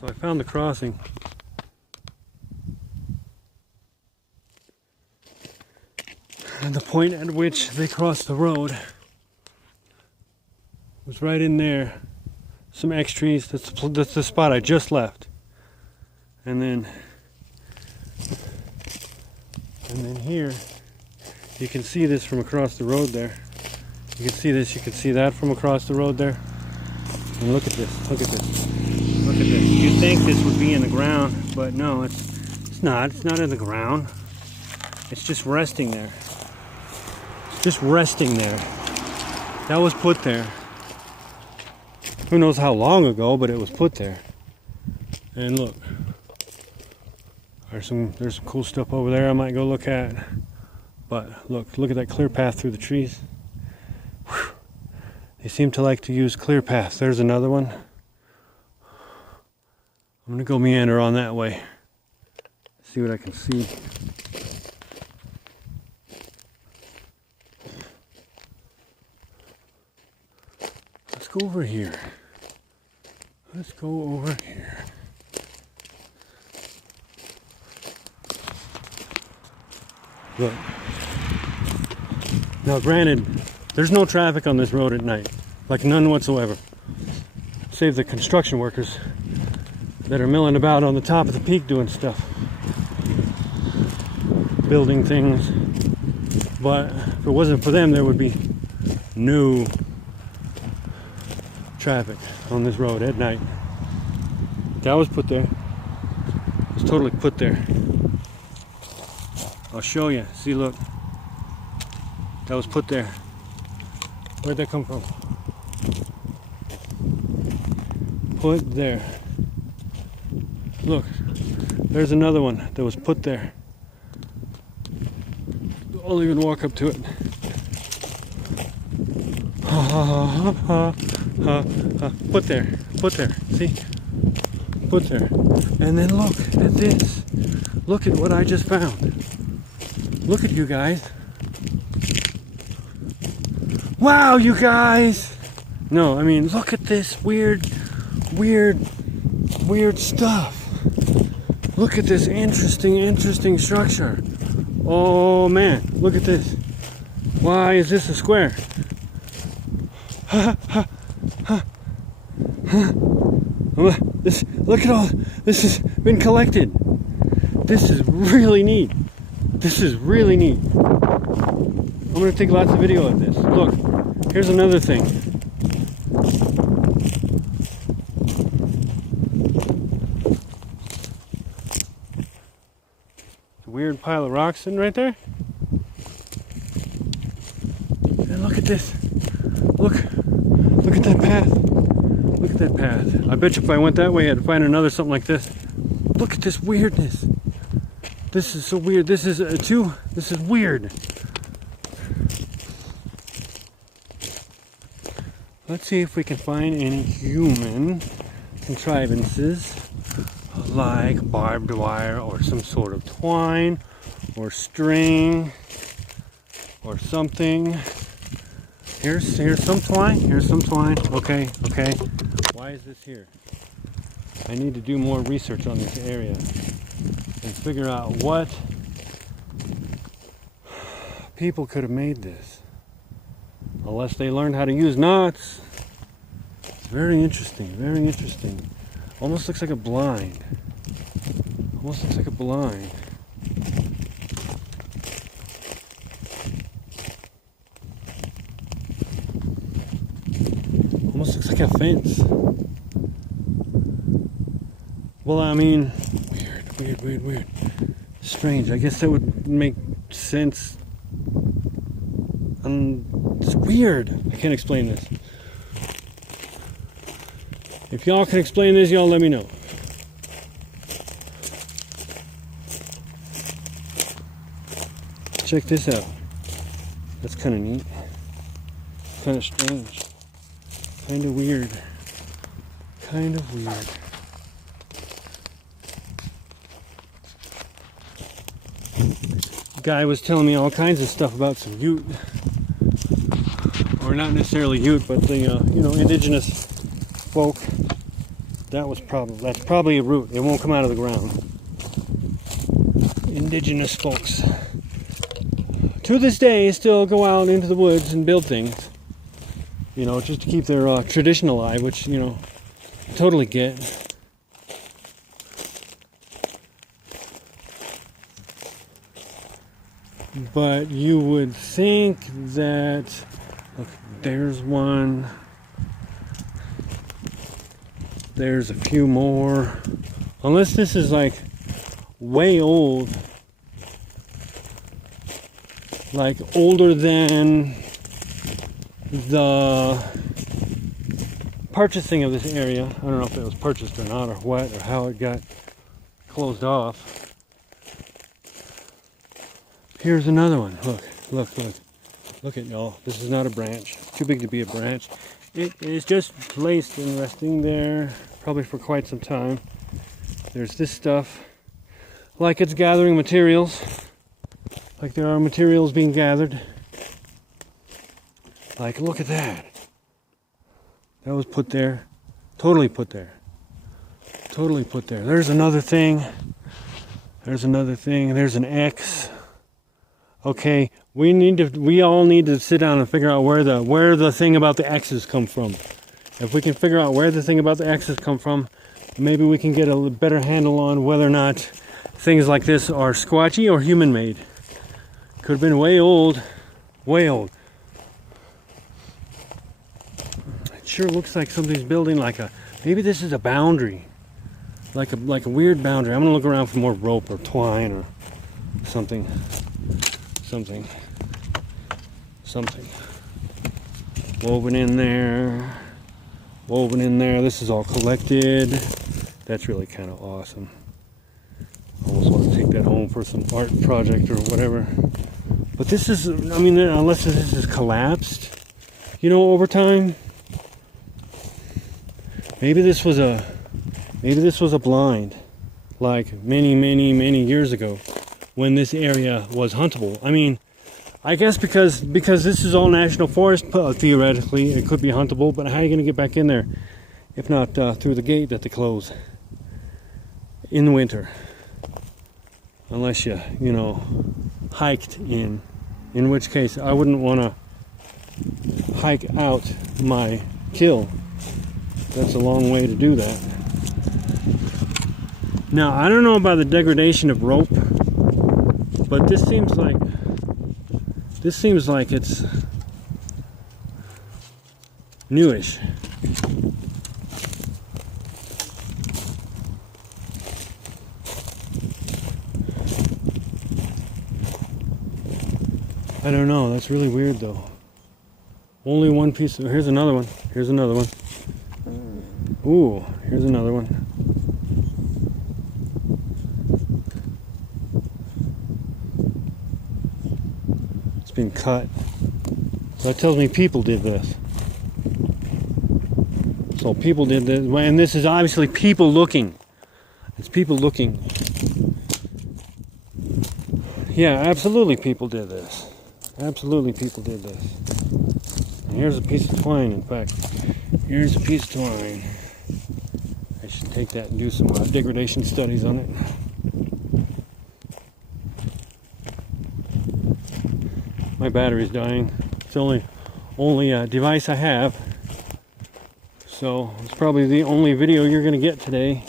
So I found the crossing. And the point at which they crossed the road was right in there. Some X trees. That's the spot I just left. And then here, you can see this from across the road there. You can see this, you can see that from across the road there. And look at this, look at this, look at this. You'd think this would be in the ground, but no, it's not in the ground. It's just resting there. It's just resting there. That was put there. Who knows how long ago, but it was put there. And look, there's some cool stuff over there I might go look at. But look at that clear path through the trees. Whew. They seem to like to use clear paths. There's another one. I'm gonna go meander on that way. See what I can see. Let's go over here. Let's go over here. Look. Now granted, there's no traffic on this road at night. Like none whatsoever. Save the construction workers that are milling about on the top of the peak doing stuff. Building things. But if it wasn't for them, there would be no traffic on this road at night. That was put there. It was totally put there. I'll show you. See, look. That was put there. Where'd that come from? Put there. Look. There's another one that was put there. I'll even walk up to it. Ha ha ha ha ha ha. Put there. Put there. See? Put there. And then look at this. Look at what I just found. Look at you guys. Wow, you guys! No, I mean, look at this weird stuff. Look at this interesting structure. Oh man, look at this. Why is this a square? Look at all this has been collected. This is really neat. This is really neat. I'm going to take lots of video of this. Look, here's another thing. It's a weird pile of rocks sitting right there. And look at this. Look at that path. Look at that path. I bet you if I went that way, I'd find another something like this. Look at this weirdness. This is so weird. This is this is weird. Let's see if we can find any human contrivances like barbed wire or some sort of twine or string or something. Here's some twine. Here's some twine. Okay. Why is this here? I need to do more research on this area and figure out what people could have made this. Unless they learned how to use knots. It's very interesting. Almost looks like a blind. Almost looks like a blind. Almost looks like a fence. Well, I mean, weird. Strange. I guess that would make sense. It's weird. I can't explain this. If y'all can explain this, y'all let me know. Check this out. That's kind of neat. Kind of strange. Kind of weird. The guy was telling me all kinds of stuff about some Ute. Or not necessarily Ute, but the indigenous folk That's probably a root. It won't come out of the ground. Indigenous folks to this day still go out into the woods and build things, you know, just to keep their tradition alive, which, you know, I totally get. But you would think that, look, there's one, there's a few more, unless this is like way old, like older than the purchasing of this area. I don't know if it was purchased or not, or what, or how it got closed off. Here's another one. Look at y'all. This is not a branch. Too big to be a branch. It is just placed and resting there, probably for quite some time. There's this stuff, like it's gathering materials, like there are materials being gathered. Like, look at that. That was put there. Totally put there. Totally put there. There's another thing. There's another thing. There's an X. Okay, we all need to sit down and figure out where the thing about the X's come from. If we can figure out where the thing about the X's come from, maybe we can get a better handle on whether or not things like this are squatchy or human made. Could have been way old. Way old. It sure looks like something's building like a, maybe this is a boundary. Like a weird boundary. I'm gonna look around for more rope or twine or something. Something woven in there, this is all collected. That's really kind of awesome. I almost want to take that home for some art project or whatever. But this is, I mean, unless this is collapsed, you know, over time. Maybe this was a blind, like many years ago, when this area was huntable. I mean, I guess because this is all national forest, theoretically it could be huntable, but how are you going to get back in there if not through the gate that they close in the winter, unless you know, hiked in which case I wouldn't want to hike out my kill. That's a long way to do that. Now, I don't know about the degradation of rope, but this seems like it's newish. I don't know, that's really weird though. Only one piece of, here's another one. Ooh, here's another one. Been cut. So that tells me people did this. So people did this, and this is obviously people looking. It's people looking. Yeah, absolutely people did this. Absolutely people did this. And here's a piece of twine, in fact. Here's a piece of twine. I should take that and do some degradation studies on it. My battery's dying. It's the only device I have. So it's probably the only video you're going to get today.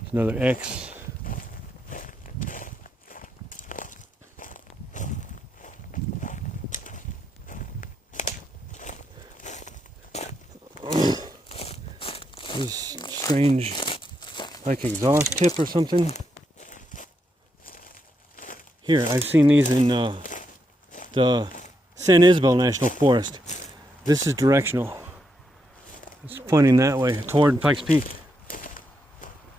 It's another X. This strange, like exhaust tip or something. Here, I've seen these in the San Isabel National Forest. This is directional. It's pointing that way, toward Pikes Peak.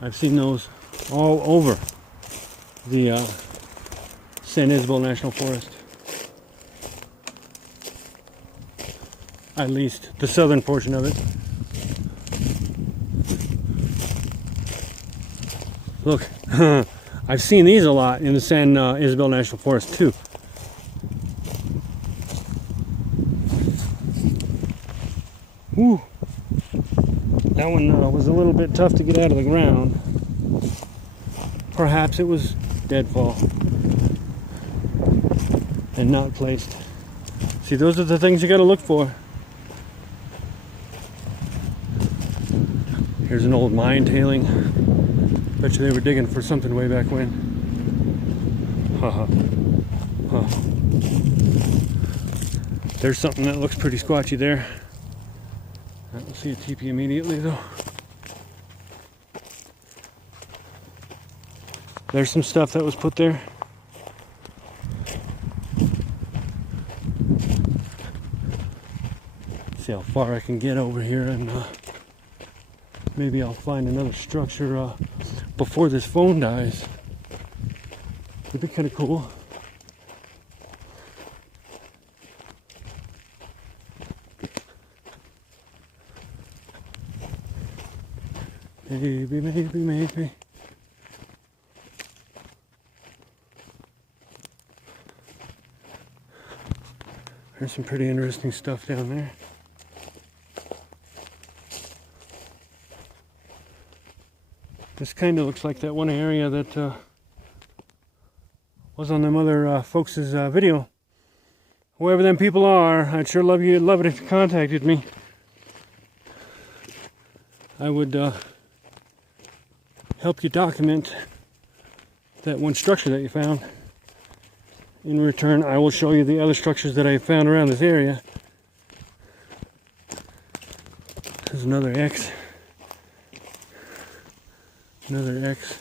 I've seen those all over the San Isabel National Forest. At least the southern portion of it. Look. I've seen these a lot in the San Isabel National Forest too. Whew. That one was a little bit tough to get out of the ground. Perhaps it was deadfall and not placed. See, those are the things you got to look for. Here's an old mine tailing. Bet you they were digging for something way back when. Haha. Huh. There's something that looks pretty squatchy there. I don't see a teepee immediately though. There's some stuff that was put there. See how far I can get over here, and maybe I'll find another structure before this phone dies. Would be kind of cool. Maybe. There's some pretty interesting stuff down there. This kind of looks like that one area that was on them other folks' video. Whoever them people are, I'd sure love it if you contacted me. I would help you document that one structure that you found. In return, I will show you the other structures that I found around this area. There's another X. Another X.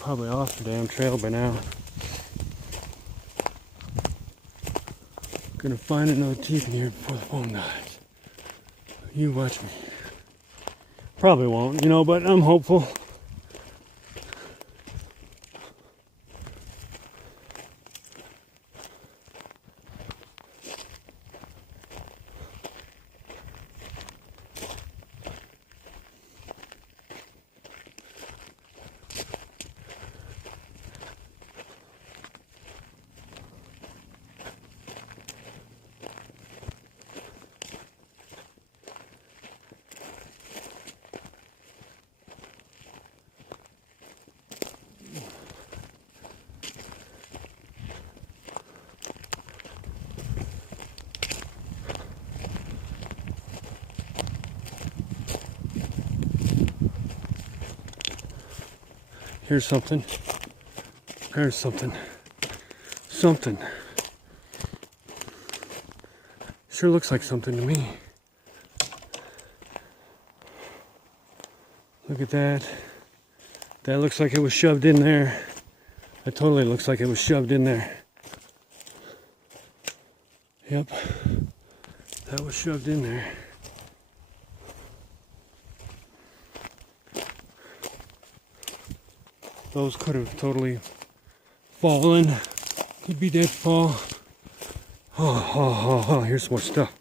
Probably off the damn trail by now. Gonna find another teeth in here before the phone dies. You watch me. Probably won't, you know, but I'm hopeful. Here's something. There's something. Something. Sure looks like something to me. Look at that. That looks like it was shoved in there. That totally looks like it was shoved in there. Yep. That was shoved in there. Those could have totally fallen. Could be deadfall. Oh, here's some more stuff.